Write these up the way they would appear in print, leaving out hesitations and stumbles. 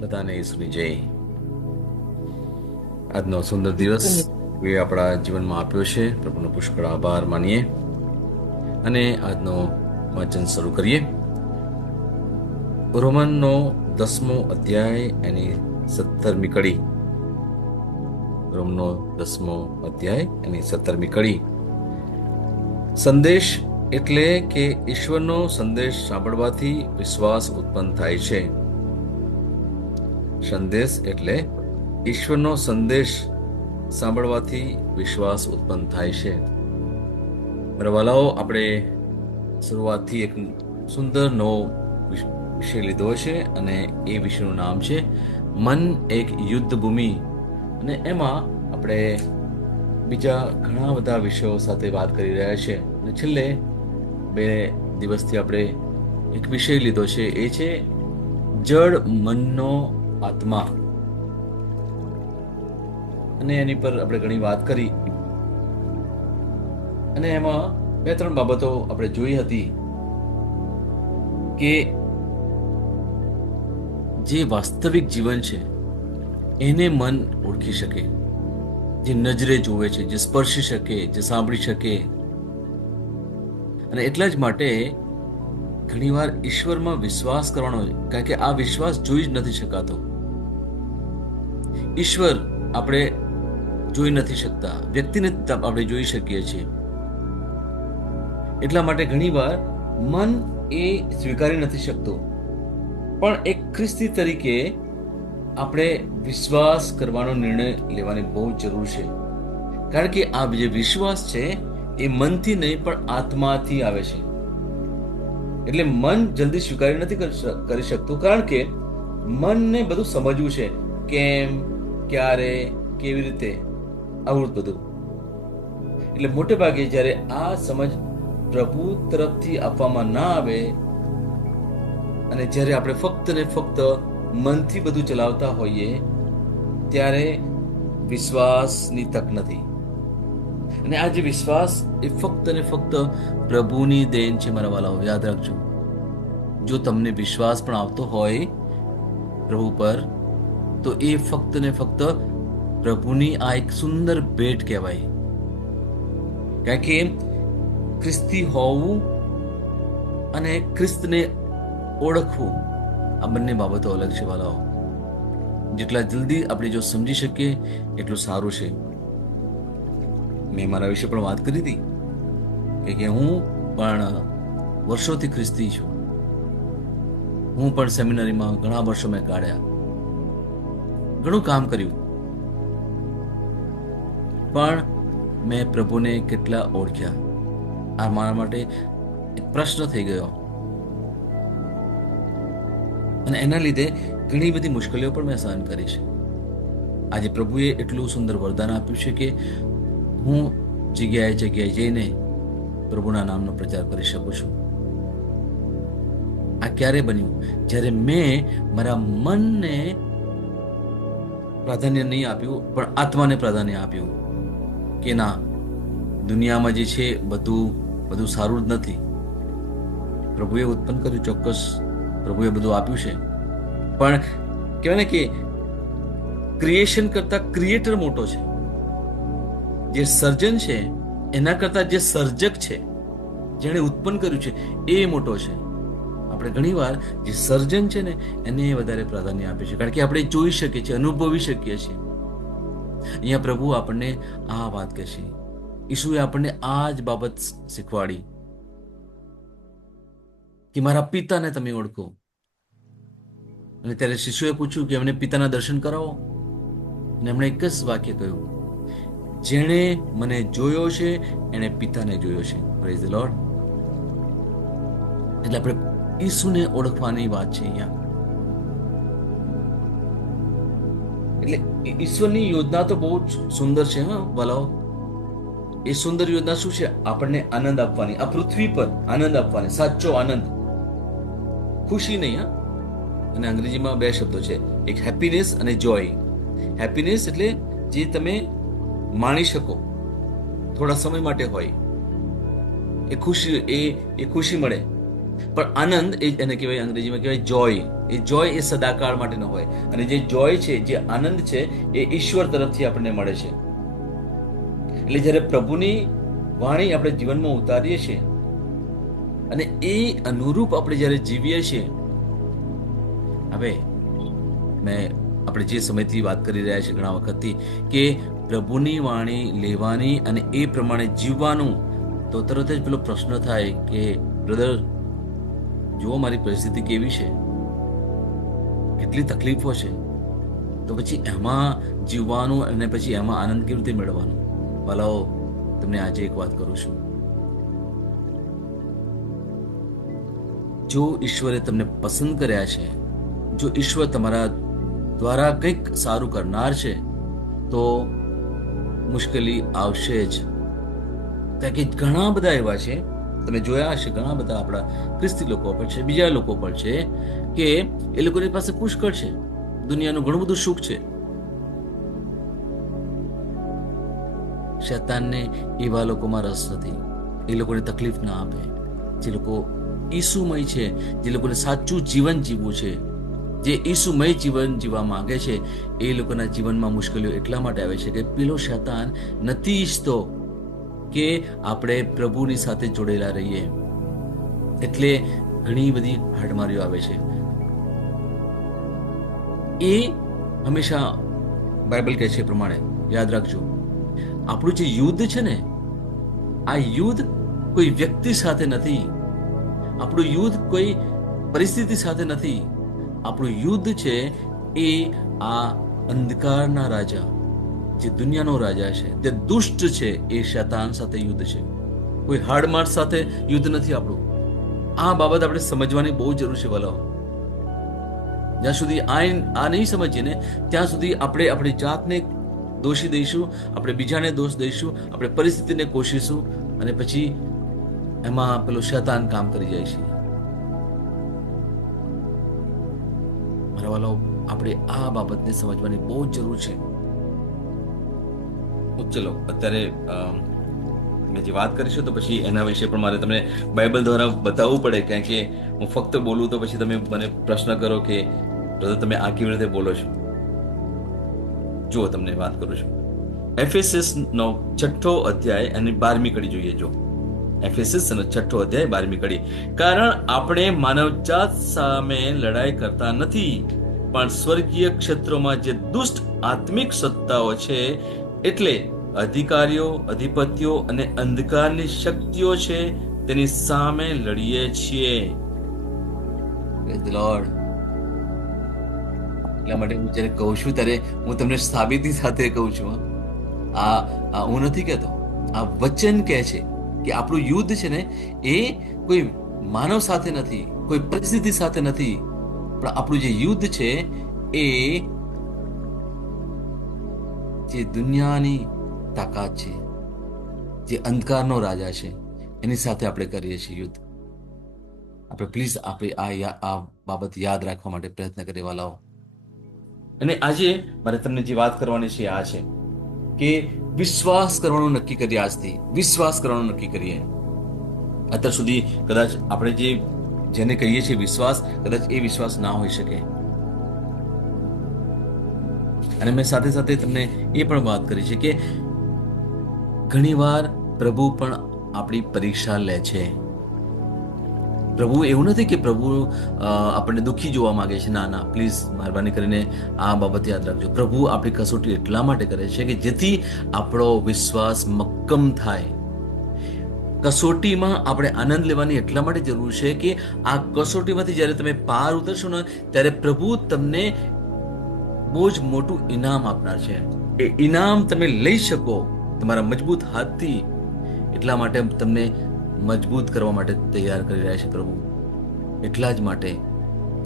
બધાને ઈસુની જય. આજનો સુંદર દિવસ એ આપણા જીવનમાં આપ્યો છે. પ્રભુનો પુષ્કળ આભાર માનીએ અને આજનો વાંચન શરૂ કરીએ. રોમનનો 10મો અધ્યાય એની 17મી કડી. રોમનો 10મો અધ્યાય એની 17મી કડી. સંદેશ એટલે કે ઈશ્વરનો સંદેશ સાંભળવાથી વિશ્વાસ ઉત્પન્ન થાય છે. સંદેશ એટલે ઈશ્વરનો સંદેશ સાંભળવાથી વિશ્વાસ ઉત્પન્ન થાય છે. મારા વાલાઓ, આપણે શરૂઆતથી એક સુંદર નવો વિષય લીધો છે અને એ વિષયનું નામ છે મન એક યુદ્ધ ભૂમિ. અને એમાં આપણે બીજા ઘણા બધા વિષયો સાથે વાત કરી રહ્યા છે. અને છેલ્લે 2 દિવસથી આપણે એક વિષય લીધો છે, એ છે જડ મનનો આત્મા. અને એની પર આપણે ઘણી વાત કરી અને એમાં 2-3 બાબતો આપણે જોઈ હતી કે જે વાસ્તવિક જીવન છે એને મન ઓળખી શકે, જે નજરે જોવે છે, જે સ્પર્શી શકે, જે સાંભળી શકે. અને એટલા જ માટે ઘણીવાર ઈશ્વરમાં વિશ્વાસ કરવાનો, કારણ કે આ વિશ્વાસ જોઈ જ નથી શકાતો. ઈશ્વર આપણે જોઈ નથી શકતા, વ્યક્તિને આપણે જોઈ શકીએ છીએ. એટલા માટે ઘણીવાર મન એ સ્વીકારી નથી શકતું. પણ એક ખ્રિસ્તી તરીકે આપણે વિશ્વાસ કરવાનો નિર્ણય લેવાની બહુ જરૂર છે. કારણ કે આ જે વિશ્વાસ છે એ મનથી નહીં પણ આત્માથી આવે છે. એટલે મન જલ્દી સ્વીકારી નથી કરી શકતું, કારણ કે મનને બધું સમજવું છે, કેમ, ક્યારે, કેવી રીતે, આવું બધું. એટલે મોટે ભાગે જ્યારે આ સમજ પ્રભુ તરફથી આપવામાં ના આવે અને જ્યારે આપણે ફક્ત ને ફક્ત મનથી બધું ચલાવતા હોઈએ ત્યારે વિશ્વાસની તક નથી. અને આ જે વિશ્વાસ એ ફક્ત ને ફક્ત પ્રભુની દેન છે. મારા વાલાઓ, યાદ રાખજો, જો તમને વિશ્વાસ પણ આવતો હોય પ્રભુ પર, તો એ ફક્ત ને ફક્ત પ્રભુની આ એક સુંદર ભેટ કહેવાય. કારણ કે ખ્રિસ્તી હોવું અને ખ્રિસ્તને ઓળખવું, આ બંને બાબતો અલગ છે વાલાઓ. જેટલા જલ્દી આપણે જો સમજી શકીએ એટલું સારું છે. મેં મારા વિશે પણ વાત કરી હતી કે હું પણ વર્ષોથી ખ્રિસ્તી છું. હું પણ સેમિનરીમાં ઘણા વર્ષો મેં કાઢ્યા, ઘણું કામ કર્યું, પણ મેં પ્રભુને કેટલા ઓળખ્યા, આ મારા માટે એક પ્રશ્ન થઈ ગયો. અને એના લીધે ઘણી બધી મુશ્કેલીઓ પણ મેં સહન કરી છે. આજે પ્રભુએ એટલું સુંદર વરદાન આપ્યું છે કે હું જગ્યાએ જગ્યાએ જઈને પ્રભુના નામનો પ્રચાર કરી શકું છું. આ ક્યારે બન્યું? જ્યારે મેં મારા મનને પ્રાધાન્ય નહીં આપ્યું, પણ આત્માને પ્રાધાન્ય આપ્યું કે ના, દુનિયામાં જે છે બધું સારું જ નથી. પ્રભુએ ઉત્પન્ન કર્યું, ચોક્કસ પ્રભુએ બધું આપ્યું છે, પણ કહેવાય ને કે ક્રિએશન કરતા ક્રિએટર મોટો છે. જે સર્જન છે એના કરતા જે સર્જક છે, જેણે ઉત્પન્ન કર્યું છે, એ મોટો છે. આપણે ઘણીવાર જે સર્જન છે ને એને વધારે પ્રાધાન્ય આપીએ છીએ, કારણ કે આપણે જોઈ શકીએ છીએ, અનુભવી શકીએ છીએ. અહીંયા પ્રભુ આપણને આ વાત કહેશે. ઈસુએ આપણને આ જ બાબત શીખવાડી કે મારા પિતાને તમે ઓળખો. અને ત્યારે શિષ્યોએ પૂછ્યું કે અમને પિતાના દર્શન કરાવો. અને એમણે એક જ વાક્ય કહ્યું, જેણે મને જોયો છે એણે પિતાને જોયો છે. Praise the lord. એટલે આપણે ઈસુને ઓળખવાની વાત છે અહીંયા. એટલે ઈશ્વરની યોજના તો બહુ જ સુંદર છે. હા ભલાઓ, એ સુંદર યોજના શું છે? આપણને આનંદ આપવાની, આ પૃથ્વી પર આનંદ આપવાની, સાચો આનંદ, ખુશી નહીં. હા, અને અંગ્રેજીમાં 2 શબ્દો છે, એક હેપીનેસ અને જોય. હેપીનેસ એટલે જે તમે માણી શકો, થોડા સમય માટે હોય, એ ખુશી મળે. પણ આનંદ એ એને કહેવાય, અંગ્રેજીમાં કહેવાય જોય. જોય એ સદાકાળ માટે ન હોય. અને જે જોય છે, જે આનંદ છે, એ ઈશ્વર તરફથી આપણને મળે છે. એટલે જ્યારે પ્રભુની વાણી આપણે જીવનમાં ઉતારીએ છીએ અને એ અનુરૂપ આપણે જ્યારે જીવીએ છીએ, હવે આપણે જે સમયથી વાત કરી રહ્યા છીએ ઘણા વખતથી, કે પ્રભુની વાણી લેવાની અને એ પ્રમાણે જીવવાનું, તો તરત જ પેલો પ્રશ્ન થાય કે બ્રધર, જુઓ મારી પરિસ્થિતિ કેવી છે, કેટલી તકલીફો છે, તો પછી એમાં જીવવાનું અને પછી એમાં આનંદ કેવી રીતે મેળવવાનો? વાલાઓ, તમને આજે એક વાત કરું છું. જો ઈશ્વરે તમને પસંદ કર્યા છે, જો ઈશ્વર તમારા દ્વારા કંઈક સારું કરનાર છે, તો મુશ્કેલી આવશે જ. કારણ કે ઘણા બધા એવા છે, તમે જોયા હશે, ઘણા બધા આપણા ખ્રિસ્તી લોકો પણ છે, બીજા લોકો પણ છે, કે એ લોકોની પાસે પુષ્કળ છે, દુનિયાનું ઘણું બધું સુખ છે. શૈતાનને એવા લોકોમાં રસ નથી. એ લોકોને તકલીફ ના આપે. જે લોકો ઈસુમય છે, જે લોકોને સાચું જીવન જીવવું છે, જે ઈસુમય જીવન જીવવા માંગે છે, એ લોકોના જીવનમાં મુશ્કેલીઓ એટલા માટે આવે છે કે પેલો શૈતાન નથી ઈચ્છતો કે આપણે પ્રભુની સાથે જોડેલા રહીએ. એટલે ઘણી બધી હાડમારીઓ આવે છે. એ હંમેશા બાઇબલ કહે છે પ્રમાણે યાદ રાખજો, આપણું જે યુદ્ધ છે ને, આ યુદ્ધ કોઈ વ્યક્તિ સાથે નથી, આપણું યુદ્ધ કોઈ પરિસ્થિતિ સાથે નથી. આપણું યુદ્ધ છે એ આ અંધકારના રાજા, જે દુનિયાનો રાજા છે, જે દુષ્ટ છે, એ શૈતાન સાથે યુદ્ધ છે. કોઈ હાડમાર સાથે યુદ્ધ નથી આપણું. આ બાબત આપણે સમજવાની બહુ જરૂર છે વાલાઓ. જ્યાં સુધી આ નહીં સમજીએ ને, ત્યાં સુધી આપણે આપણી જાતને દોષી દઈશું, આપણે બીજાને દોષ દઈશું, આપણે પરિસ્થિતિને કોશીશું, અને પછી એમાં પેલો શૈતાન કામ કરી જાય છે. મારા વાલાઓ, આપણે આ બાબતને સમજવાની બહુ જરૂર છે. ચલો, અત્યારે મેં જે વાત કરીશું તો પછી એના વિશે પણ મારે તમને બાઇબલ દ્વારા બતાવવું પડે, કારણ કે હું ફક્ત બોલું તો પછી તમે મને પ્રશ્ન કરો કે તમે આ કેવી રીતે બોલો છો. જુઓ, તમને વાત કરું છું. એફેસસ નો 6 અધ્યાય અને 12મી કડી જોઈએ. જો એફેસસ નો 6 અધ્યાય 12મી કડી. કારણ આપણે માનવજાત સામે લડાઈ કરતા નથી, પણ સ્વર્ગીય ક્ષેત્રોમાં જે દુષ્ટ આત્મિક સત્તાઓ છે, એટલે અધિકારીઓ, અધિપતિઓ અને અંધકારની શક્તિઓ છે, તેની સામે લડીએ છીએ. Praise the lord. એટલા માટે હું જ્યારે કહું છું ત્યારે હું તમને સાબિતી સાથે કહું છું. આ હું નથી કહેતો, આ વચન કહે છે કે આપણું યુદ્ધ છે ને, એ કોઈ માનવ સાથે નથી, કોઈ પરિસ્થિતિ સાથે નથી, પણ આપણું જે યુદ્ધ છે એ જે દુનિયાની તાકાત છે, જે અંધકારનો રાજા છે, એની સાથે આપણે કરીએ છીએ યુદ્ધ. આપણે પ્લીઝ આપણે આ બાબત યાદ રાખવા માટે પ્રયત્ન કરીએ વાલાઓ. અને આજે મારે તમને જે વાત કરવાની છે આ છે કે વિશ્વાસ કરવાનું નક્કી કરીએ. આજથી વિશ્વાસ કરવાનું નક્કી કરીએ. અત્યાર સુધી કદાચ આપણે જેને કહીએ છીએ વિશ્વાસ, કદાચ એ વિશ્વાસ ના હોઈ શકે. અને મેં સાથે સાથે તમને એ પણ વાત કરી છે કે ઘણીવાર પ્રભુ પણ આપણી પરીક્ષા લે છે. પ્રભુ એવું નથી કે પ્રભુ આપણને દુઃખી જોવા માંગે છે. ના ના, પ્લીઝ મહેરબાની કરીને આ બાબત યાદ રાખજો. પ્રભુ આપણી કસોટી એટલા માટે કરે છે કે જેથી આપણો વિશ્વાસ મક્કમ થાય. કસોટીમાં આપણે આનંદ લેવાની એટલા માટે જરૂર છે કે આ કસોટીમાંથી જ્યારે તમે પાર ઉતરશો ને, ત્યારે પ્રભુ તમને બહુ જ મોટું ઇનામ આપનાર છે. એ ઇનામ તમે લઈ શકો તમારા મજબૂત હાથથી. એટલા માટે તમને મજબૂત કરવા માટે તૈયાર કરી રહ્યા છે પ્રભુ. એટલા જ માટે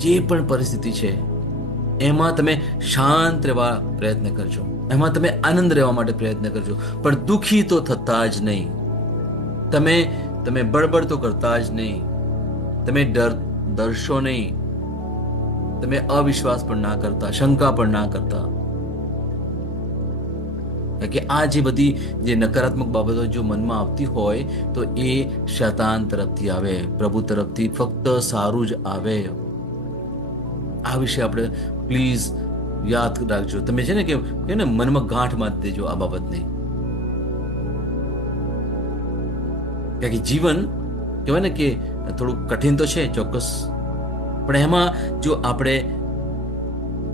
જે પણ પરિસ્થિતિ છે એમાં તમે શાંત રહેવા પ્રયત્ન કરજો, એમાં તમે આનંદ રહેવા માટે પ્રયત્ન કરજો, પણ દુઃખી તો થતા જ નહીં. તમે બળબડ તો કરતા જ નહીં, તમે ડરશો નહીં, તમે અવિશ્વાસ પણ ના કરતા, શંકા પણ ના કરતા. કે આ જે બધી જે નકારાત્મક બાબતો જો મનમાં આવતી હોય તો એ શૈતાન તરફથી આવે, પ્રભુ તરફથી ફક્ત સારું જ આવે. આ વિશે આપણે પ્લીઝ યાદ રાખજો. તમે છે ને કે મનમાં ગાંઠ મારી દેજો આ બાબતને. કારણ કે જીવન કહેવાય ને કે થોડું કઠિન તો છે ચોક્કસ, પણ એમાં જો આપણે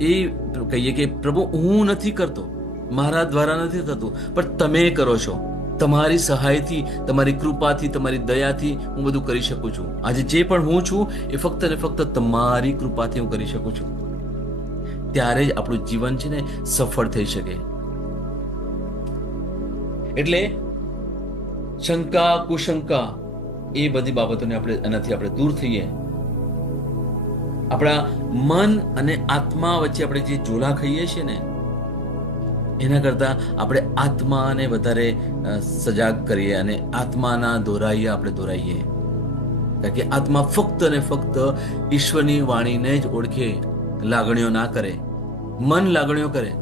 એ કહીએ કે પ્રભુ હું નથી કરતો, મારા દ્વારા નથી થતું, પણ તમે કરો છો, તમારી સહાયથી, તમારી કૃપાથી, તમારી દયાથી હું બધું કરી શકું છું. આજે જે પણ હું છું એ ફક્ત ને ફક્ત તમારી કૃપાથી હું કરી શકું છું. ત્યારે જ આપણું જીવન છે ને સફળ થઈ શકે. એટલે શંકા કુશંકા એ બધી બાબતોને એનાથી આપણે દૂર થઈએ. આપણા મન અને આત્મા વચ્ચે આપણે જે ઝોલા ખાઈએ છીએ ને એના કરતા આપણે આત્માને વધારે સજાગ કરીએ અને આત્માના આપણે દોરાઈએ. કારણ કે આત્મા ફક્ત ને ફક્ત ઈશ્વરની વાણીને જ ઓળખે, લાગણીઓ ના કરે. મન લાગણીઓ કરે,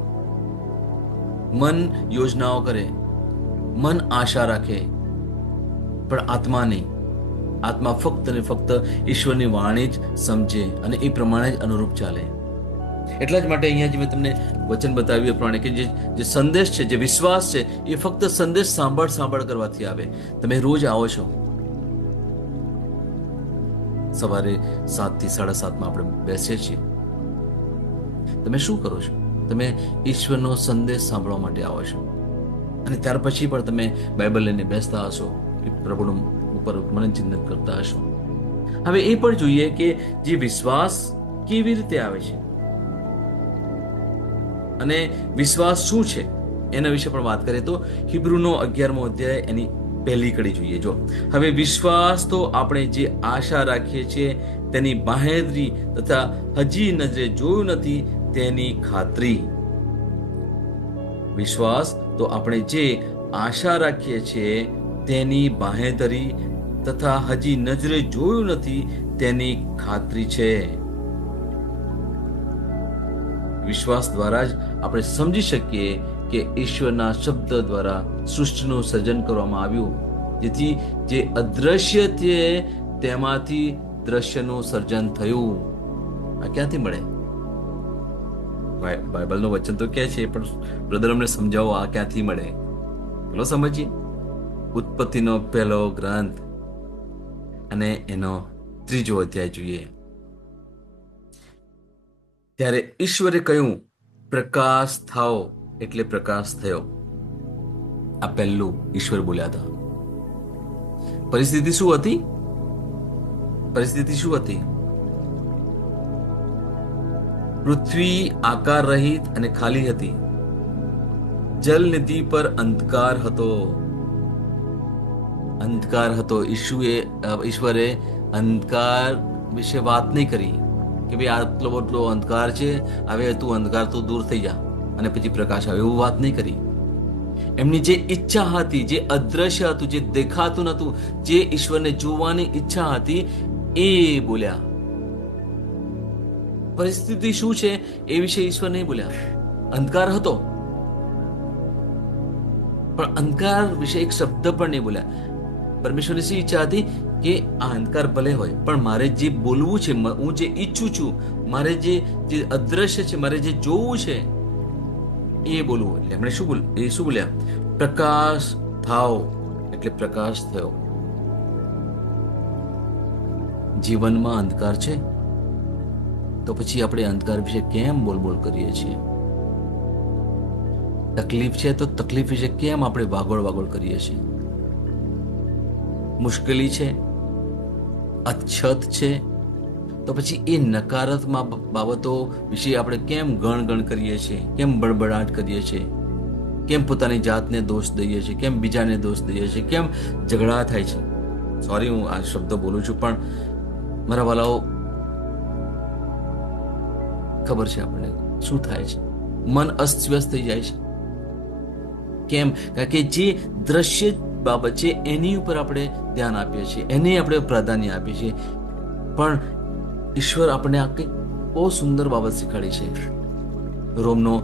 મન યોજનાઓ કરે, મન આશા રાખે, પણ આત્મા નહીં. આત્મા ફક્ત ને ફક્ત ઈશ્વરની વાણી જ સમજે અને એ પ્રમાણે જ અનુરૂપ ચાલે. એટલા જ માટે અહીંયા જે મેં તમને વચન બતાવ્યું એ પ્રમાણે કે જે સંદેશ છે, જે વિશ્વાસ છે, એ ફક્ત સંદેશ સાંભળ કરવાથી આવે. તમે રોજ આવો છો, સવારે 7 થી 7:30 આપણે બેસીએ છીએ. તમે શું કરો છો? તમે ઈશ્વરનો સંદેશ સાંભળવા માટે આવો છો અને ત્યાર પછી પણ તમે બાઇબલ લઈને બેસતા હશો, પ્રભુનું ઉપર મનન ચિંતન કરતા હશો. હવે એ પણ જોઈએ કે જે વિશ્વાસ કેવી રીતે આવે છે અને વિશ્વાસ શું છે એના વિશે પણ વાત કરીએ તો હિબ્રુનો 11મો અધ્યાય એની પહેલી કડી જોઈએ. જો હવે વિશ્વાસ તો આપણે જે આશા રાખીએ છીએ તેની બાહેંધરી તથા હજી નજરે જોયું નથી તેની ખાતરી. વિશ્વાસ તો આપણે જે આશા રાખીએ છીએ તેની બાહેંધરી તથા હજી નજરે જોયું નથી તેની ખાતરી છે. વિશ્વાસ દ્વારા જ આપણે સમજી શકીએ કે ઈશ્વરના શબ્દ દ્વારા સૃષ્ટિનું સર્જન કરવામાં આવ્યું, જેથી જે અદ્રશ્ય છે તેમાંથી દ્રશ્યનું સર્જન થયું. આ ક્યાંથી મળે? બાઇબલનું વચન તો કહે છે, પણ બ્રધર અમને સમજાવો આ ક્યાંથી મળે. ચલો સમજીએ. ઉત્પત્તિનો પહેલો ગ્રંથ અને એનો 3જો અધ્યાય જોઈએ. ત્યારે ઈશ્વરે કહ્યું પ્રકાશ થાઓ, એટલે પ્રકાશ થયો. આ પહેલું ઈશ્વર બોલ્યા હતા. પરિસ્થિતિ શું હતી? પૃથ્વી આકાર રહિત અને ખાલી હતી. જલનિધિ પર અંધકાર હતો. ઈશ્વરે અંધકાર વિશે વાત નહીં કરી કે ભાઈ આટલો બધો અંધકાર છે, હવે તું અંધકાર તો દૂર થઈ જા અને પછી પ્રકાશ આવે, એવું વાત નહીં કરી. એમની જે ઈચ્છા હતી, જે અદ્રશ્ય હતું, જે દેખાતું નતું, જે ઈશ્વરને જોવાની ઈચ્છા હતી એ બોલ્યા. પરિસ્થિતિ શું છે એ વિશે ઈશ્વર નહીં બોલ્યા. અંધકાર હતો પણ અંધકાર વિશે એક શબ્દ પણ નહીં બોલ્યા. પરમેશ્વરની શી ઈચ્છા હતી કે આ અંધકાર ભલે હોય પણ મારે જે બોલવું છે, હું જે ઈચ્છું છું, મારે જે અદ્રશ્ય છે, મારે જે જોવું છે એ બોલવું. એટલે એમણે શું બોલ્યા? પ્રકાશ થાઓ, એટલે પ્રકાશ થયો. જીવનમાં અંધકાર છે તો પછી આપણે અંધકાર વિશે કેમ બોલ કરીએ છીએ? તકલીફ છે તો તકલીફ વિશે કેમ આપણે વાગોળ કરીએ છીએ? મુશ્કેલી છે, અછત છે તો પછી એ નકારાત્મક બાબતો વિશે આપણે કેમ ગણ કરીએ છીએ? કેમ બળબડાટ કરીએ છીએ? કેમ પોતાની જાતને દોષ દઈએ છીએ? કેમ બીજાને દોષ દઈએ છીએ? કેમ ઝઘડા થાય છે? સોરી, હું આ શબ્દ બોલું છું, પણ મારા વાલાઓ, ખબર છે આપણને શું થાય છે. મન અસ્તવ્યસ્ત થઈ જાય છે. કેમ? કારણ કે જે દ્રશ્ય બાબત છે એની ઉપર આપણે ધ્યાન આપીએ છીએ, એને આપણે પ્રાધાન્ય આપીએ છીએ. પણ ઈશ્વર આપણે આ કંઈક બહુ સુંદર બાબત શીખવાડી છે. રોમનો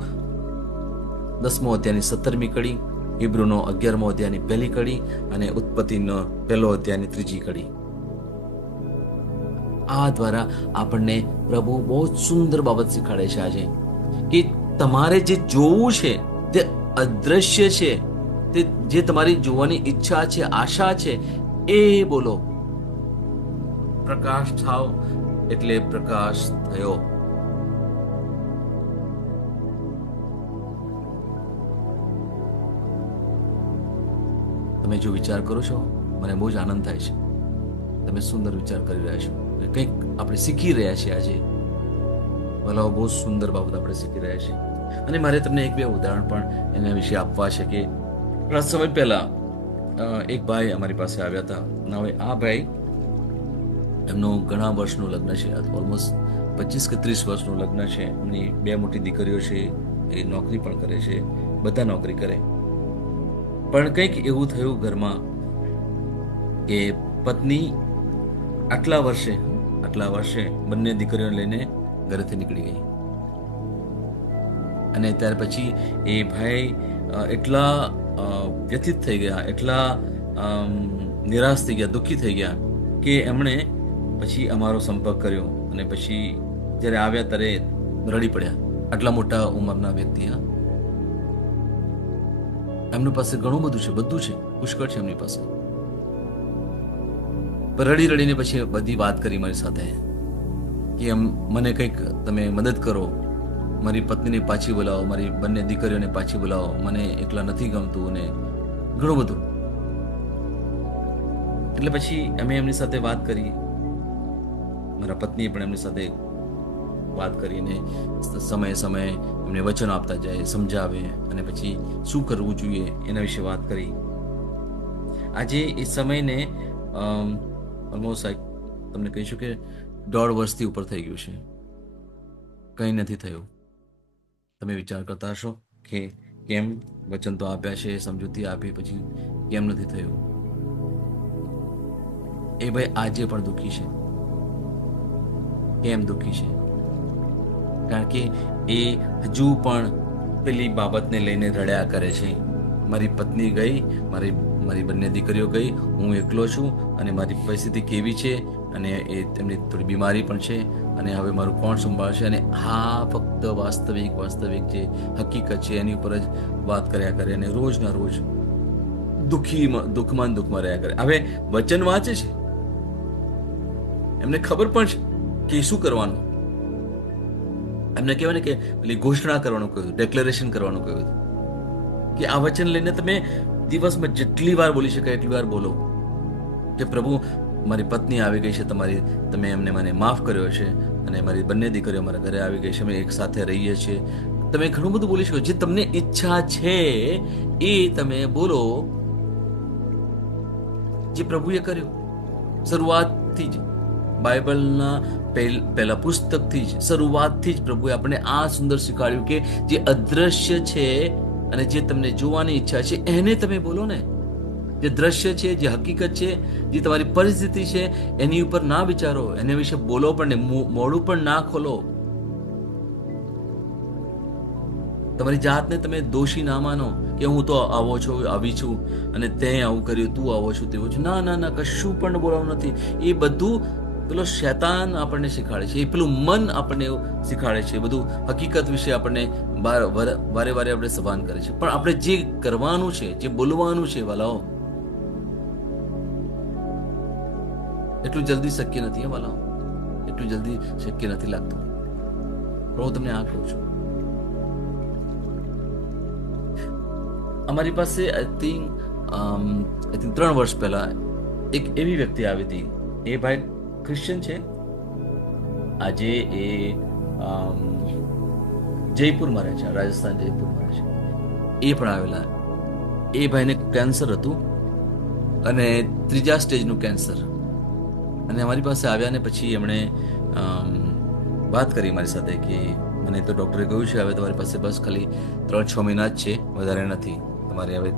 10મો અધ્યાયની 17મી કડી, હિબ્રુનો 11મો અધ્યાયની 1લી કડી અને ઉત્પત્તિનો 1લો અધ્યાયની 3જી કડી. આ દ્વારા આપણને પ્રભુ બહુ જ સુંદર બાબત શીખવાડે છે આજે, કે તમારે જે જોવું છે તે અદ્રશ્ય છે, તે જે તમારી જોવાની ઈચ્છા છે, આશા છે, એ બોલો. પ્રકાશ થાવ એટલે પ્રકાશ થયો. તમે જો વિચાર કરો છો, મને બહુ જ આનંદ થાય છે. તમે સુંદર વિચાર કરી રહ્યા છો, કંઈક આપણે શીખી રહ્યા છીએ આજે. ભલા બહુ સુંદર બાબત આપણે શીખી રહ્યા છીએ. અને મારે તમને એક બે ઉદાહરણ પણ એના વિશે આપવા છે. કે થોડા સમય પહેલા એક ભાઈ અમારી પાસે આવ્યા હતા. હવે આ ભાઈ, એમનું ઘણા વર્ષનું લગ્ન છે, ઓલમોસ્ટ 25 કે 30 વર્ષનું લગ્ન છે. એમની 2 મોટી દીકરીઓ છે, એ નોકરી પણ કરે છે, બધા નોકરી કરે. પણ કંઈક એવું થયું ઘરમાં કે પત્ની આટલા વર્ષે બંને દીકરીઓને લઈને ઘરેથી નીકળી ગઈ. અને ત્યાર પછી એ ભાઈ એટલા વ્યથિત થઈ ગયા, એટલા નિરાશ થઈ ગયા, દુઃખી થઈ ગયા કે એમણે પછી અમારો સંપર્ક કર્યો. અને પછી જ્યારે આવ્યા ત્યારે રડી પડ્યા. આટલા મોટા ઉંમરના વ્યક્તિ, એમની પાસે ઘણું બધું છે, પુષ્કળ છે એમની પાસે. રડી રડીને પછી બધી વાત કરી મારી સાથે કે મને કંઈક તમે મદદ કરો, મારી પત્નીને પાછી બોલાવો, મારી બંને દીકરીઓને પાછી બોલાવો, મને એકલા નથી ગમતું, અને ઘણું બધું. એટલે પછી અમે એમની સાથે વાત કરી, મારા પત્નીએ પણ એમની સાથે વાત કરીને સમયે એમને વચન આપતા જાય, સમજાવે, અને પછી શું કરવું જોઈએ એના વિશે વાત કરી. આજે એ સમયને ઓલમોસ્ટ તમને કહીશું કે 1.5 વર્ષથી ઉપર થઈ ગયું છે. કંઈ નથી થયું. તમે વિચાર કરતા હશો કે કેમ, વચન તો આપ્યા છે, સમજૂતી આપી, પછી કેમ નથી થયું. એ ભાઈ આજે પણ દુઃખી છે. કેમ દુઃખી છે? કારણ કે એ હજુ પણ પેલી બાબતને લઈને રડ્યા કરે છે. મારી પત્ની ગઈ, મારી બંને દીકરીઓ ગઈ, હું એકલો છું, અને મારી પરિસ્થિતિ કેવી છે, અને એ તેમની થોડી બીમારી પણ છે, અને હવે મારું કોણ સંભાળશે. અને હા, ફક્ત વાસ્તવિક જે હકીકત છે એની ઉપર જ વાત કર્યા કરે, અને રોજના રોજ દુઃખમાં રહ્યા કરે. હવે વચન વાંચે છે, એમને ખબર પણ છે કે શું કરવાનું. એમને કહેવાય ને કે પેલી ઘોષણા કરવાનું કહ્યું, ડેક્લેરેશન કરવાનું કહ્યું કે આ વચન લઈને તમે દિવસમાં જેટલી વાર બોલી શકાય એટલી વાર બોલો કે પ્રભુ, મારી પત્ની આવી ગઈ છે, તમે એમને મને માફ કર્યો છે, અને મારી બંને દીકરીઓ મારા ઘરે આવી ગઈ છે, અમે એક સાથે રહીએ છીએ. તમે ઘણું બધું બોલી શકો. જે તમને ઈચ્છા છે એ તમે બોલો, જે પ્રભુએ કર્યું. શરૂઆતથી જ બાઇબલના પહેલા પુસ્તકથી જ, શરૂઆતથી જ પ્રભુએ આપણને આ સુંદર શીખવાડ્યું કે જે અદ્રશ્ય છે અને જે તમને જોવાની ઈચ્છા છે એને તમે બોલો ને. જે દ્રશ્ય છે, જે હકીકત છે, જે તમારી પરિસ્થિતિ છે, એની ઉપર ના વિચારો, એના વિશે બોલો પણ ને, મોડું પણ ના ખોલો. તમારી જાતને તમે દોષી ના માનો કે હું તો આવી છું અને તે આવું કર્યું, તું આવો છું, તેવું છું. ના, કશું પણ બોલવાનું નથી. એ બધું પેલો શૈતાન આપણને શીખવાડે છે, એ પેલું મન આપણને શીખવાડે છે. બધું હકીકત વિશે આપણને વારે આપણે સભાન કરે છે. પણ આપણે જે કરવાનું છે, જે બોલવાનું છે, વાલાઓ, એટલું જલ્દી શક્ય નથી. વાલાઓ, એટલું જલ્દી શક્ય નથી લાગતું. પણ હું તમને આ કહું છું, અમારી પાસે આઈ થિંક 3 વર્ષ પહેલા એક એવી વ્યક્તિ આવી હતી. એ ભાઈ ક્રિશ્ચિયન છે. આજે એ જયપુરમાં રહે છે, રાજસ્થાન જયપુરમાં રહે છે. એ પણ આવેલા. એ ભાઈને કેન્સર હતું, અને 3જા સ્ટેજનું કેન્સર. અને અમારી પાસે આવ્યા ને પછી એમણે વાત કરી મારી સાથે કે મને તો ડૉક્ટરે કહ્યું છે હવે તમારી પાસે બસ ખાલી 3-6 મહિના જ છે, વધારે નથી. તમારે હવે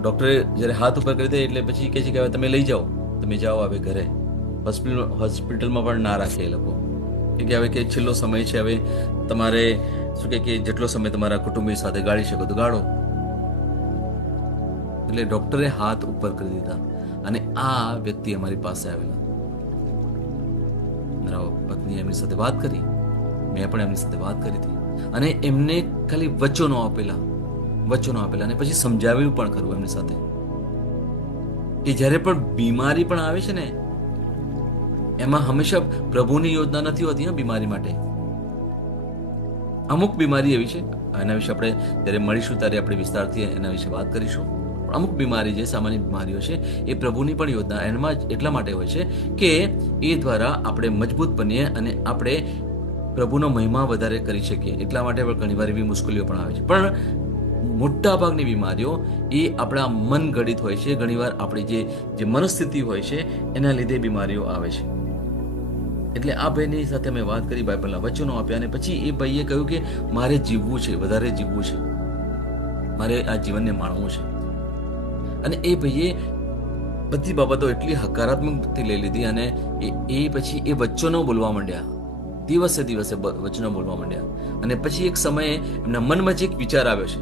ડૉક્ટરે જ્યારે હાથ ઉપર કરી દે એટલે પછી કહે છે કે હવે તમે લઈ જાઓ, તમે જાઓ હવે ઘરે. હોસ્પિટલમાં પણ ના રાખે એ લોકો. કે હવે કે છેલ્લો સમય છે, હવે તમારે શું કે જેટલો સમય તમારા કુટુંબી સાથે ગાળી શકો તો ગાળો. એટલે ડોક્ટરે હાથ ઉપર કરી દીધા અને આ વ્યક્તિ અમારી પાસે આવેલા. મારા પત્નીએ એમની સાથે વાત કરી, મેં પણ એમની સાથે વાત કરી હતી અને એમને ખાલી વચનો આપેલા અને પછી સમજાવ્યું પણ ખરું એમની સાથે કે જ્યારે પણ બીમારી પણ આવે છે ને, એમાં હંમેશા પ્રભુની યોજના નથી હોતી બીમારી માટે. અમુક બીમારી એવી છે, એના વિશે આપણે જ્યારે મળીશું ત્યારે આપણે વિસ્તારથી એના વિશે વાત કરીશું. અમુક બીમારી જે સામાન્ય બીમારીઓ છે એ પ્રભુની પણ યોજના એમાં એટલા માટે હોય છે કે એ દ્વારા આપણે મજબૂત બનીએ અને આપણે પ્રભુનો મહિમા વધારે કરી શકીએ. એટલા માટે પણ ઘણીવાર એવી મુશ્કેલીઓ પણ આવે છે. પણ મોટા ભાગની બીમારીઓ એ આપણા મન ગઢિત હોય છે. ઘણીવાર આપણી જે મનસ્થિતિ હોય છે એના લીધે બીમારીઓ આવે છે. એટલે આ ભાઈની સાથે મેં વાત કરી, બાઇબલના વચનો આપ્યા અને પછી એ ભાઈએ કહ્યું કે મારે જીવવું છે, વધારે જીવવું છે, મારે આ જીવનને માણવું છે. અને એ ભાઈએ બધી બાબતો એટલી હકારાત્મકથી લઈ લીધી અને એ પછી એ વચનો બોલવા માંડ્યા, દિવસે વચનો બોલવા માંડ્યા. અને પછી એક સમયે એમના મનમાં જે એક વિચાર આવ્યો છે,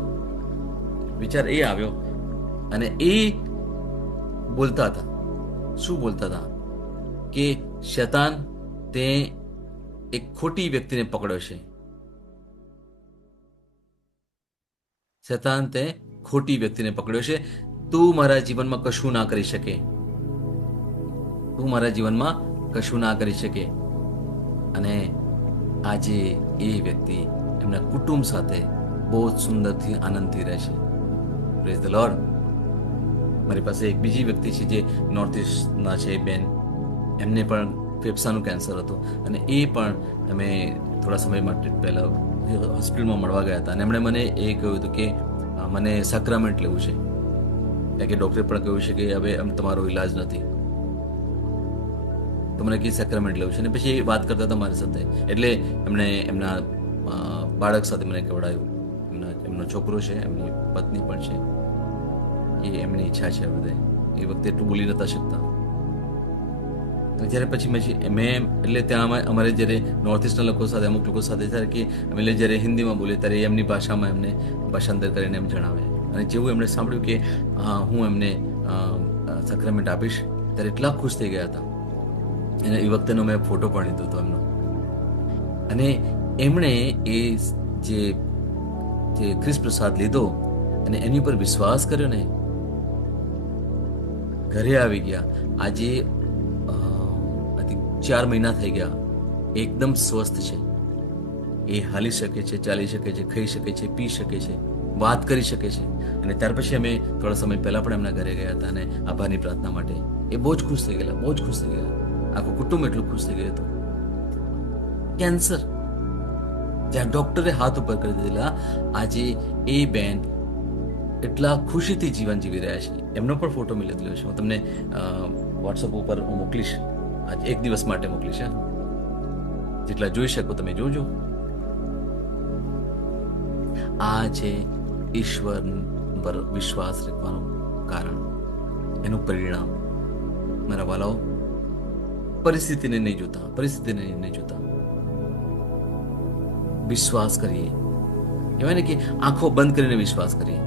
વિચાર એ આવ્યો અને એ બોલતા હતા. શું બોલતા હતા? કે શૈતાન તે એક ખોટી વ્યક્તિને પકડ્યો છે. શૈતાન તે ખોટી વ્યક્તિને પકડ્યો છે. તું મારા જીવનમાં કશું ના કરી શકે, તું મારા જીવનમાં કશું ના કરી શકે. અને આજે એ વ્યક્તિ એમના કુટુંબ સાથે બહુ જ સુંદરથી આનંદથી રહે છે. Praise the lord. મારી પાસે એક બીજી વ્યક્તિ છે જે નોર્થ ઇસ્ટના છે, બેન. એમને પણ ફેફસાનું કેન્સર હતું અને એ પણ અમે થોડા સમય માટે પહેલા હોસ્પિટલમાં મળવા ગયા હતા અને એમણે મને એ કહ્યું હતું કે મને સાક્રામેન્ટ લેવું છે, કારણ કે ડૉક્ટરે પણ કહ્યું છે કે હવે તમારો ઈલાજ નથી, તો મને કે સેક્રામેન્ટ લેવું છે. અને પછી એ વાત કરતા હતા મારી સાથે, એટલે એમણે એમના બાળક સાથે મને કહેવડાવ્યું. એમનો છોકરો છે, એમની પત્ની પણ છે, એ એમની ઈચ્છા છે. બધે એ વખતે એટલું બોલી નતા શકતા. જ્યારે પછી મેં એટલે ત્યાં અમારે જ્યારે નોર્થ ઇસ્ટના લોકો સાથે, અમુક લોકો સાથે થાય કે અમે જ્યારે હિન્દીમાં બોલીએ ત્યારે એમની ભાષામાં એમને ભાષાંતર કરીને એમ જણાવે. અને જેવું એમણે સાંભળ્યું કે હું એમને સેક્રામેન્ટ આપીશ, ત્યારે એટલા ખુશ થઈ ગયા હતા. અને એ વખતેનો મેં ફોટો પણ લીધો હતો એમનો. અને એમણે એ જે ખ્રિસ્ત પ્રસાદ લીધો અને એની ઉપર વિશ્વાસ કર્યો ને, ઘરે આવી ગયા. આજે 4 મહિના થઈ ગયા. એકદમ સ્વસ્થ છે. એ હાલી શકે છે, ચાલી શકે છે, ખાઈ શકે છે, પી શકે છે, વાત કરી શકે છે. અને ત્યાર પછી અમે થોડા સમય પહેલા પણ એમના ઘરે ગયા હતા અને આભારની પ્રાર્થના માટે. એ બહુ જ ખુશ થઈ ગયેલા, બહુ જ ખુશ થઈ ગયેલા. આખું કુટુંબ એટલું ખુશ થઈ ગયું હતું. કેન્સર જ્યાં ડોક્ટરે હાથ ઉપર કરી દીધેલા, આજે એ બેન એટલા ખુશીથી જીવન જીવી રહ્યા છે. એમનો પણ ફોટો મેં લીધેલો છે. હું તમને વોટ્સઅપ ઉપર હું મોકલીશ. આજે એક દિવસ માટે મોકલીશ. જેટલા જોઈ શકો તમે જોજો. આ છે ઈશ્વર પર વિશ્વાસ રાખવાનું કારણ, એનું પરિણામ. મારા વાલાઓ, પરિસ્થિતિને નહીં જોતા, વિશ્વાસ કરીએ. કહેવાય ને કે આંખો બંધ કરીને વિશ્વાસ કરીએ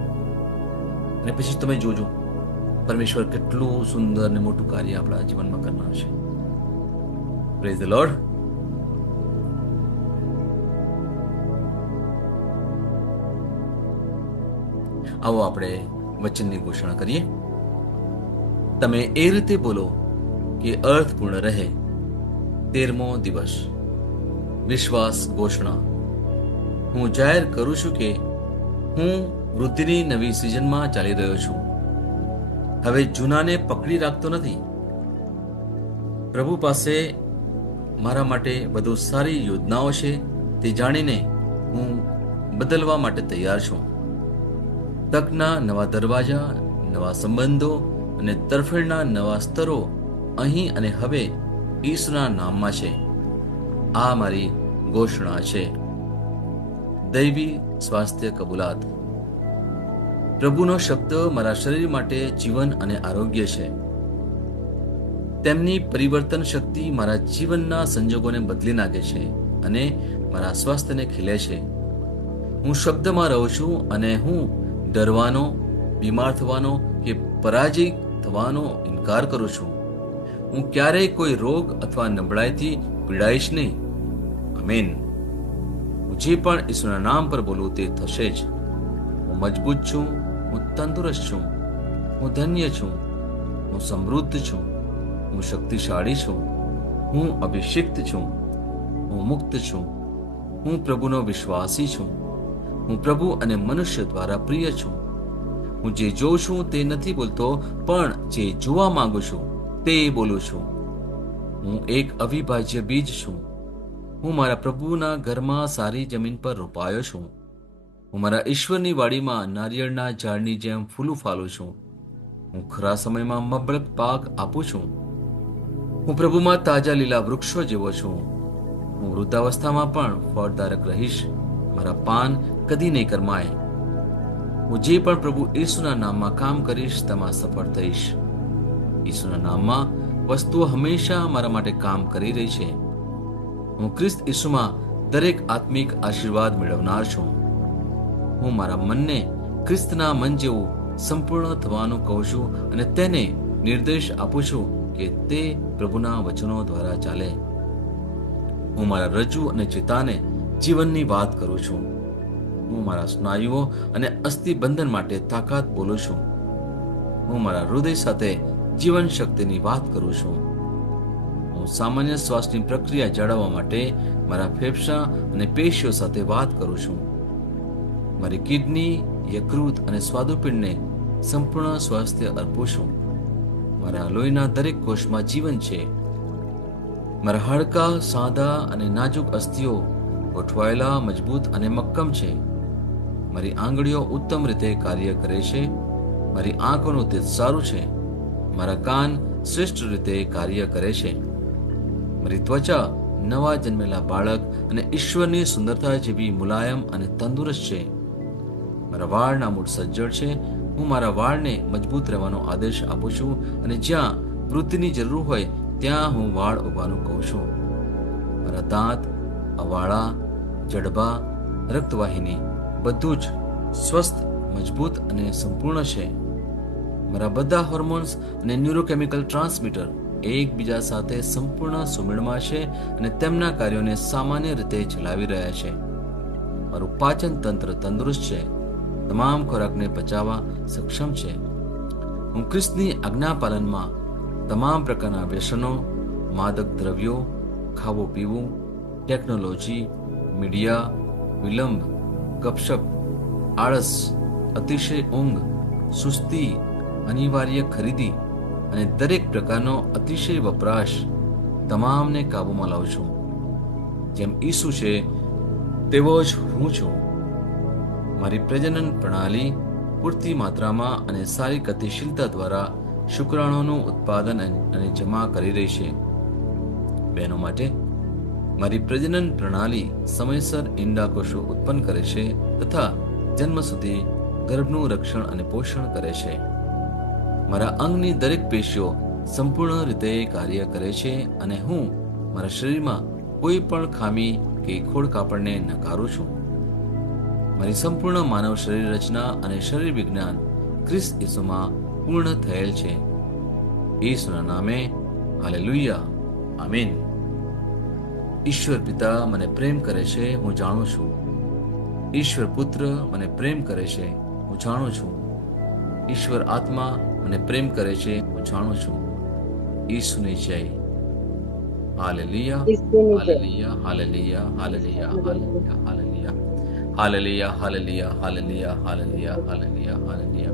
અને પછી તમે જોજો પરમેશ્વર કેટલું સુંદર અને મોટું કાર્ય આપણા જીવનમાં કરનાર છે. Praise the lord. આવો આપણે વચનની ઘોષણા કરીએ. તમે એ રીતે બોલો કે અર્થપૂર્ણ રહે. 13મો દિવસ. વિશ્વાસ ઘોષણા. હું જાહેર કરું છું કે હું વૃદ્ધિની નવી સિઝનમાં ચાલી રહ્યો છું. હવે જૂનાને પકડી રાખતો નથી. પ્રભુ પાસે મારા માટે વધુ સારી યોજનાઓ છે તે જાણીને હું બદલવા માટે તૈયાર છું. તકના નવા દરવાજા, નવા સંબંધો અને તરફેણના નવા સ્તરો અહીં અને હવે ઈસુના નામમાં છે. આ મારી ઘોષણા છે. દૈવી સ્વાસ્થ્ય કબૂલાત. પ્રભુનો શબ્દ મારા શરીર માટે જીવન અને આરોગ્ય છે. તેમની પરિવર્તન શક્તિ મારા જીવનના સંજોગોને બદલી નાખે છે અને મારા સ્વાસ્થ્યને ખીલે છે. હું શબ્દમાં રહું છું અને હું ડરવાનો, બીમાર થવાનો કે પરાજય થવાનો ઇનકાર કરું છું. હું ક્યારેય કોઈ રોગ અથવા નબળાઈથી પીડાઈશ નહીં. આમેન. હું જે પણ ઈસુના નામ પર બોલું તે થશે જ. હું મજબૂત છું, હું તંદુરસ્ત છું, હું ધન્ય છું, હું સમૃદ્ધ છું, હું શક્તિશાળી છું, હું અભિષિક્ત છું, હું મુક્ત છું, હું પ્રભુનો વિશ્વાસી છું, હું પ્રભુ અને મનુષ્ય દ્વારા પ્રિય છું. હું જે જોઉં છું તે નથી બોલતો, પણ જે જોવા માંગુ છું તે બોલું છું. હું એક અવિભાજ્ય બીજ છું. હું મારા પ્રભુના ઘરમાં સારી જમીન પર રોપાયો છું. હું મારા ઈશ્વરની વાડીમાં નારિયેળના ઝાડની જેમ ફૂલું ફાલું છું. હું ખરા સમયમાં મબલક પાક આપું છું. હું પ્રભુમાં તાજા લીલા વૃક્ષો જેવો છું. હું વૃદ્ધાવસ્થામાં પણ ફળદારક રહીશ. મારા પાન કદી નહીં કરમાય. હું જે પણ પ્રભુ ઈસુના નામમાં કામ કરીશ તેમાં સફળ થઈશ. ઈસુના નામમાં વસ્તુઓ હંમેશા મારા માટે કામ કરી રહી છે. હું ખ્રિસ્ત ઈસુમાં દરેક આત્મિક આશીર્વાદ મેળવનાર છું. હું મારા મનને ખ્રિસ્તના મન જેવું સંપૂર્ણ થવાનું કહું છું અને તેને નિર્દેશ આપું છું કે તે પ્રભુના વચનો દ્વારા ચાલે. હું મારા રજ્જુ અને ચિત્તાને જીવનની વાત કરું છું. હું મારા સ્નાયુઓ અને અસ્થિબંધન માટે તાકાત બોલું છું. હું મારા હૃદય સાથે જીવન શક્તિની વાત કરું છું. હું સામાન્ય શ્વાસની પ્રક્રિયા જાળવવા માટે મારા ફેફસા અને પેશીઓ સાથે વાત કરું છું. મારી કિડની, યકૃત અને સ્વાદુપિંડને સંપૂર્ણ સ્વાસ્થ્ય અર્પું છું. મારા લોહીના દરેક કોષમાં જીવન છે. મારા હાડકાં સાદા અને નાજુક અસ્થિઓ ગોઠવાયેલા, મજબૂત અને મક્કમ છે. મારી આંગળીઓ ઉત્તમ રીતે કાર્ય કરે છે. મારી આંખોનું તેજ સારું છે. મારા કાન શ્રેષ્ઠ રીતે કાર્ય કરે છે. મારી ત્વચા નવા જન્મેલા બાળક અને ઈશ્વરની સુંદરતા જેવી મુલાયમ અને તંદુરસ્ત છે. મારા વાળના મૂળ સજ્જડ છે. હું મારા વાળને મજબૂત રહેવાનો આદેશ આપું છું અને જ્યાં વૃદ્ધિની જરૂર હોય ત્યાં હું વાળ ઉગવાનું કહું છું. મારા દાંત, અવાળા, જડબા, રક્તવાહિની બધું જ સ્વસ્થ, મજબૂત અને સંપૂર્ણ છે. મારા બધા હોર્મોન્સ અને ન્યુરોકેમિકલ ટ્રાન્સમીટર એકબીજા સાથે સંપૂર્ણ સુમેળમાં છે અને તેમના કાર્યોને સામાન્ય રીતે ચલાવી રહ્યા છે. મારું પાચન તંત્ર તંદુરસ્ત છે. તમામ ખોરાકને પચાવવા સક્ષમ છે. હું ખ્રિસ્તની આજ્ઞા પાલનમાં તમામ પ્રકારના વ્યસનો, માદક દ્રવ્યો, ખાવું પીવું, ટેકનોલોજી, મીડિયા, વિલંબ, ગપશપ, આળસ, અતિશય ઊંઘ, સુસ્તી, અનિવાર્ય ખરીદી અને દરેક પ્રકારનો અતિશય વપરાશ તમામને કાબૂમાં લાવું છું. જેમ ઈસુ છે તેવો જ હું છું. મારી પ્રજનન પ્રણાલી પૂરતી માત્રામાં અને સારી ગતિશીલતા દ્વારા શુક્રાણુનું ઉત્પાદન અને જમા કરી રહી છે. બહેનો માટે મારી પ્રજનન પ્રણાલી સમયસર ઈંડાકોષો ઉત્પન્ન કરે છે તથા જન્મ સુધી ગર્ભનું રક્ષણ અને પોષણ કરે છે. મારા અંગની દરેક પેશીઓ સંપૂર્ણ રીતે કાર્ય કરે છે અને હું મારા શરીરમાં કોઈ પણ ખામી કે ખોડખાપણને નકારું છું. મારી સંપૂર્ણ માનવ શરીર રચના અને શરીર વિજ્ઞાન ખ્રિસ્ત ઈસુમાં પૂર્ણ થયેલ છે. ઈસુના નામે હાલેલુયા, આમીન. ઈશ્વર પિતા મને પ્રેમ કરે છે, હું જાણું છું. ઈશ્વર પુત્ર મને પ્રેમ કરે છે, હું જાણું છું. ઈશ્વર આત્મા મને પ્રેમ કરે છે, હું જાણું છું. ઈસુની જય. Hallelujah, hallelujah, hallelujah, hallelujah, hallelujah, hallelujah. Hallelujah, hallelujah, hallelujah, hallelujah, hallelujah, hallelujah.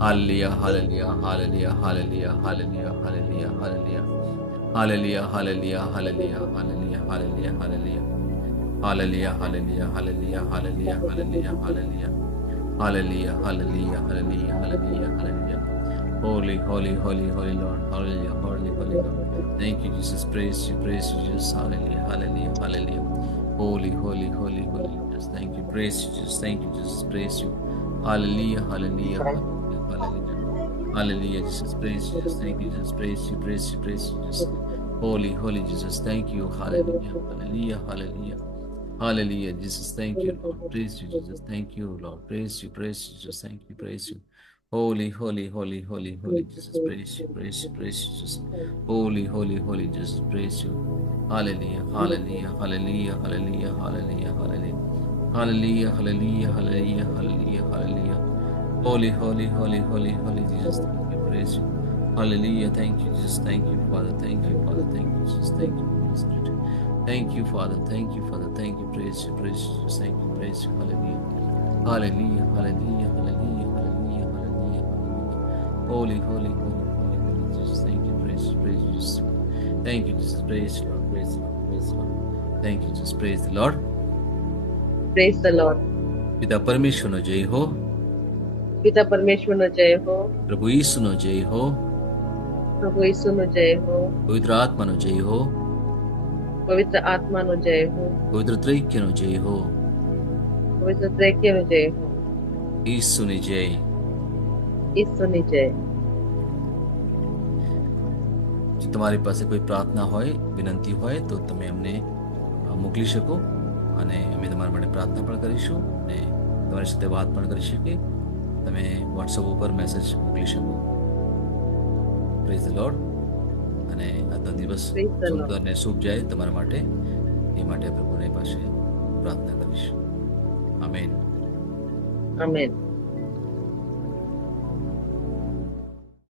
Hallelujah, hallelujah, hallelujah, hallelujah, hallelujah, hallelujah, hallelujah. Hallelujah, hallelujah, hallelujah, hallelujah, hallelujah, hallelujah. Hallelujah, hallelujah, hallelujah, hallelujah, hallelujah, hallelujah. Hallelujah, hallelujah, hallelujah, hallelujah, hallelujah. Holy, holy, holy, holy Lord. Hallelujah, holy, holy Lord. Thank you, Jesus. Praise you, Jesus. Hallelujah, hallelujah, hallelujah. Holy, holy, holy, holy Lord. Yes, thank you. Praise you, Jesus. Thank you, Jesus. Praise you. Hallelujah, hallelujah, hallelujah, hallelujah. Hallelujah, Jesus. Praise Jesus. Thank you, Jesus. Praise you, praise you, praise you, Jesus. Holy, holy Jesus. Thank you. Hallelujah, hallelujah, hallelujah. Hallelujah, Jesus. Thank you, Lord. Praise you, Jesus. Thank you, Lord. Praise you, Jesus. Thank you, praise you. Holy, holy, holy, holy, holy Jesus. Praise you, praise you, praise you, Jesus. Holy, holy, holy Jesus. Praise you. Hallelujah, hallelujah, hallelujah, hallelujah, hallelujah, hallelujah. Hallelujah, hallelujah, hallelujah, hallelujah, hallelujah. Holy, holy, holy, holy, holy Jesus. Thank you, praise you. Hallelujah. Thank you, Jesus. Thank you, Father. Thank you, Father. Thank you, Jesus. Thank you, Holy Spirit. Thank you, Father. Thank you, Father. Thank you, praise you, praise you, Jesus. Thank you, praise you. Hallelujah. Hallelujah, hallelujah, hallelujah, hallelujah, hallelujah, hallelujah. Holy, holy, holy, holy, holy Jesus. Thank you, praise you, Jesus. Thank you, Jesus. Praise you, Lord. Praise you, Lord. Praise you, Lord. Thank you, Jesus. Praise the Lord. Praise the lord. પિતા પરમેશ્વરનો જય હો. પિતા પરમેશ્વરનો જય હો. પ્રભુ ઈસુનો જય હો. પ્રભુ ઈસુનો જય હો. પવિત્ર આત્માનો જય હો. પવિત્ર આત્માનો જય હો. પવિત્ર ત્રૈક્યનો જય હો. પવિત્ર ત્રૈક્યનો જય હો. ઈસુની જય. ઈસુની જય. જો તમારી પાસે કોઈ પ્રાર્થના હોય, વિનંતી હોય તો તમે અમને મોકલી શકો અને અમે તમારા માટે પ્રાર્થના પણ કરીશું અને તમારી સાથે વાત પણ કરી શકીએ. તમે વોટ્સઅપ ઉપર મેસેજ મોકલી શકો. Praise the lord. અને આજનો દિવસ પ્રેઝ ધ લોર્ડ. સુંદર અને શુભ જાય તમારા માટે, એ માટે પ્રભુની પાસે પ્રાર્થના કરીશું. આમેન. આમેન.